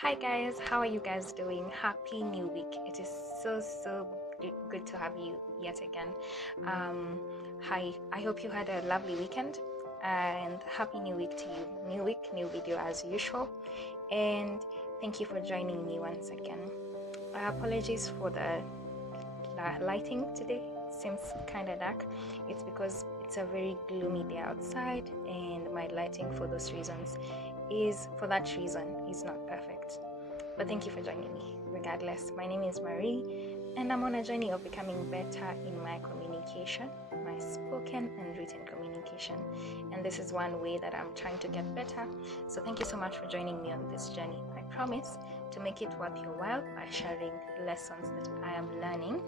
Hi guys, how are you guys doing? Happy new week. It is so good to have you yet again. Hi, I hope you had a lovely weekend and happy new week to you. New week, new video as usual. And thank you for joining me once again. Apologies for the lighting today. It seems kind of dark. It's because it's a very gloomy day outside and my lighting for that reason is not perfect. But thank you for joining me regardless. My name is Marie and I'm on a journey of becoming better in my communication, my spoken and written communication, and this is one way that I'm trying to get better. So thank you so much for joining me on this journey. I promise to make it worth your while by sharing lessons that I am learning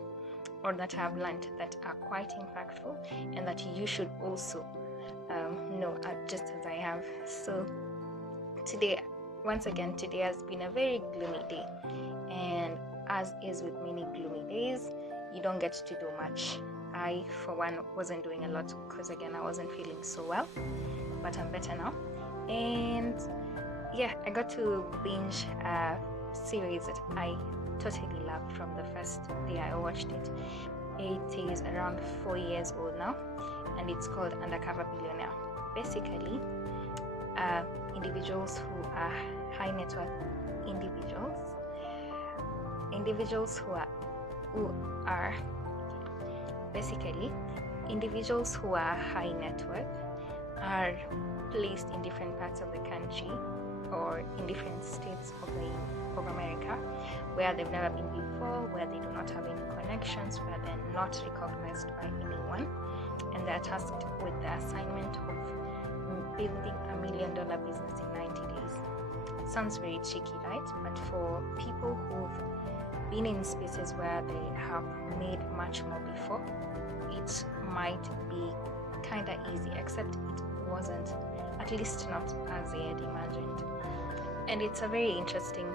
or that I have learned that are quite impactful and that you should also know just as I have. So today has been a very gloomy day, and as is with many gloomy days, you don't get to do much. I, for one, wasn't doing a lot because again I wasn't feeling so well, but I'm better now. And yeah, I got to binge a series that I totally loved from the first day I watched it. It is around 4 years old now, and it's called Undercover Billionaire. Basically, individuals who are high net worth individuals who are high net worth are placed in different parts of the country or in different states of America where they've never been before, where they do not have any connections, where they're not recognized by anyone, and they're tasked with the assignment of building $1 million business in 90 days. Sounds very tricky, right? But for people who've been in spaces where they have made much more before, it might be kind of easy, except it wasn't, at least not as they had imagined. And it's a very interesting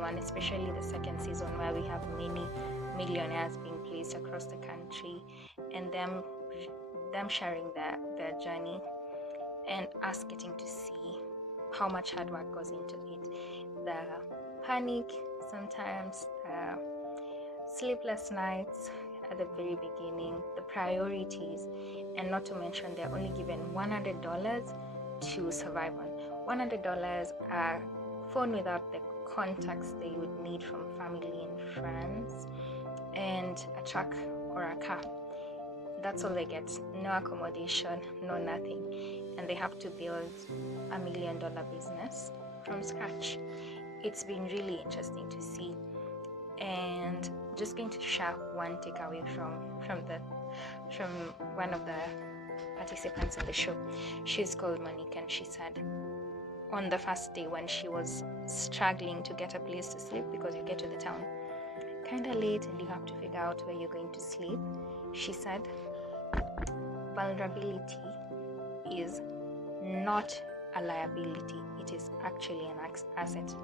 one, especially the second season, where we have many millionaires being placed across the country and them sharing their journey and us getting to see how much hard work goes into it. The panic sometimes, sleepless nights at the very beginning, the priorities, and not to mention they're only given $100 to survive on. $100, a phone without the contacts they would need from family and friends, and a truck or a car. That's all they get. No accommodation, no nothing. And they have to build $1 million business from scratch. It's been really interesting to see. And just going to share one takeaway from one of the participants in the show. She's called Monique, and she said on the first day when she was struggling to get a place to sleep, because you get to the town kind of late and you have to figure out where you're going to sleep, she said vulnerability is not a liability, it is actually an asset.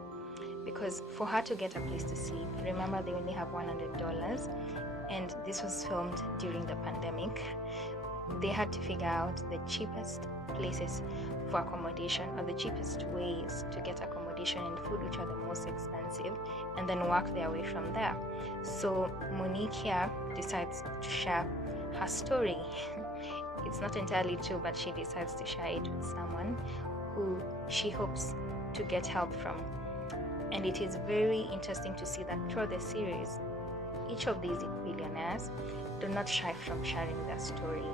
Because for her to get a place to sleep, remember they only have $100, and this was filmed during the pandemic. They had to figure out the cheapest places for accommodation, or the cheapest ways to get accommodation and food, which are the most expensive, and then work their way from there. So Monique here decides to share her story. It's not entirely true, but she decides to share it with someone who she hopes to get help from. And it is very interesting to see that throughout the series, each of these billionaires do not shy from sharing their story,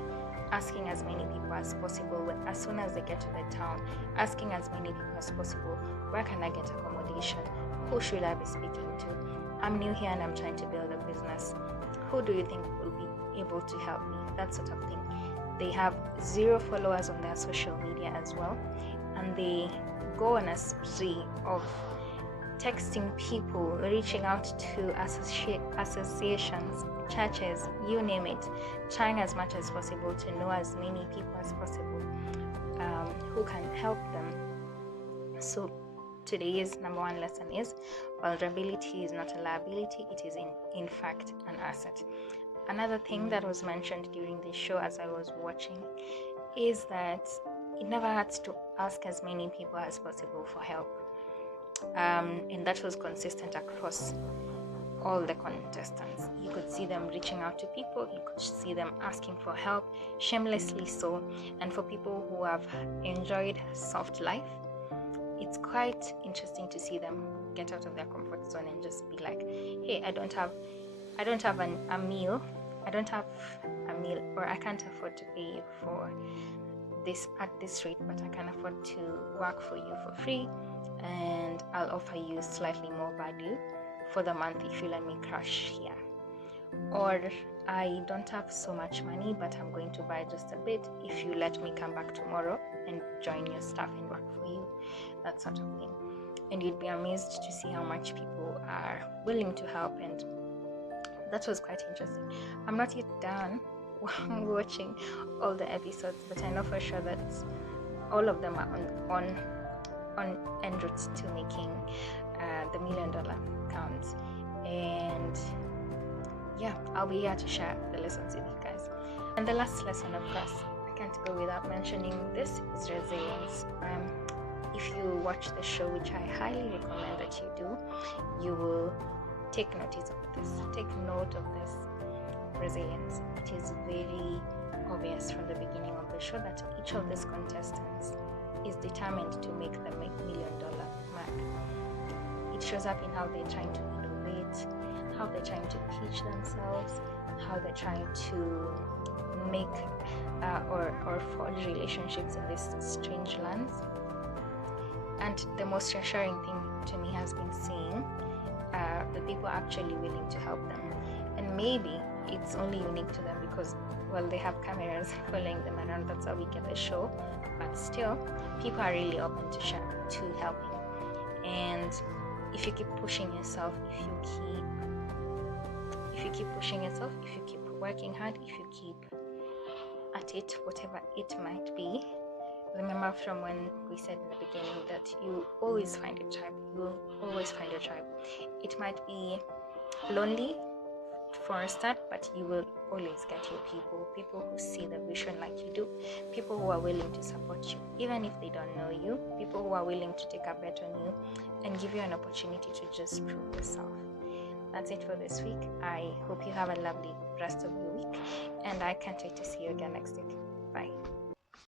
asking as many people as possible as soon as they get to the town, asking as many people as possible, where can I get accommodation? Who should I be speaking to? I'm new here and I'm trying to build a business. Who do you think will be able to help me? That sort of thing. They have 0 followers on their social media as well, and they go on a spree of texting people, reaching out to associations, churches, you name it, trying as much as possible to know as many people as possible who can help them. So today's number one lesson is vulnerability is not a liability, it is in fact an asset. Another thing that was mentioned during the show as I was watching is that it never hurts to ask as many people as possible for help. and that was consistent across all the contestants. You could see them reaching out to people, you could see them asking for help, shamelessly so. And for people who have enjoyed soft life, it's quite interesting to see them get out of their comfort zone and just be like, hey, I don't have a meal, or I can't afford to pay you for this at this rate, but I can afford to work for you for free, and I'll offer you slightly more value for the month if you let me crash here. Or I don't have so much money, but I'm going to buy just a bit if you let me come back tomorrow and join your staff and work for you, that sort of thing. And you'd be amazed to see how much people are willing to help, and that was quite interesting. I'm not yet done watching all the episodes, but I know for sure that all of them are on en route to making the $1 million count. And yeah, I'll be here to share the lessons with you guys. And the last lesson, of course, I can't go without mentioning this, is resilience. If you watch the show, which I highly recommend that you do, you will take notice of this. Take note of this resilience. It is very obvious from the beginning of the show that each of these contestants is determined to make the $1 million mark. It shows up in how they're trying to innovate, how they're trying to pitch themselves, how they're trying to make or forge relationships in these strange lands. And the most reassuring thing to me has been seeing the people actually willing to help them. And maybe it's only unique to them because, well, they have cameras following them around. That's how we get the show. But still, people are really open to helping. And if you keep pushing yourself, if you keep pushing yourself, if you keep working hard, if you keep at it, whatever it might be, remember from when we said in the beginning that you always find a tribe. You will always find a tribe. It might be lonely for a start, but you will always get your people who see the vision like you do, people who are willing to support you even if they don't know you, people who are willing to take a bet on you and give you an opportunity to just prove yourself. That's it for this week. I hope you have a lovely rest of your week, and I can't wait to see you again next week. Bye.